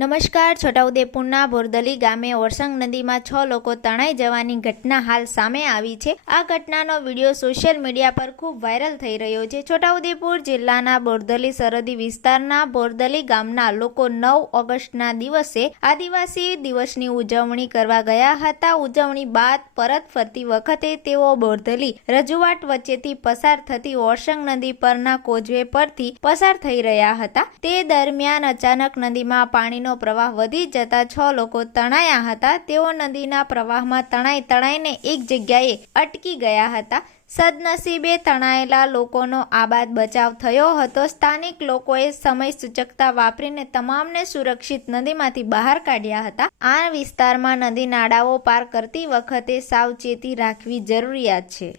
નમસ્કાર, છોટાઉદેપુરના બોરદલી ગામે ઓરસંગ નદીમાં છ લોકો તણાઈ જવાની ઘટના હાલ સામે આવી છે. આ ઘટનાનો વીડિયો સોશિયલ મીડિયા પર ખૂબ વાયરલ થઈ રહ્યો છે. છોટાઉદેપુર જિલ્લાના બોરદલી સરહદી વિસ્તારના બોરદલી ગામના લોકો નવ ઓગસ્ટના દિવસે આદિવાસી દિવસની ઉજવણી કરવા ગયા હતા. ઉજવણી બાદ પરત ફરતી વખતે તેઓ બોરદલી રજૂઆત વચ્ચેથી પસાર થતી ઓરસંગ નદી પરના કોઝવે પરથી પસાર થઈ રહ્યા હતા. તે દરમિયાન અચાનક નદીમાં પાણીનો પ્રવાહ વધી જતા છ લોકો તણાયા હતા. તેઓ નદીના પ્રવાહમાં તણાઈ તણાઈને એક જગ્યાએ અટકી ગયા હતા. સદનસીબે તણાયેલા લોકોનો આબાદ બચાવ થયો હતો. સ્થાનિક લોકોએ સમય સૂચકતા વાપરીને તમામને સુરક્ષિત નદીમાંથી બહાર કાઢ્યા હતા. આ વિસ્તારમાં નદી નાળાઓ પાર કરતી વખતે સાવચેતી રાખવી જરૂરિયાત છે.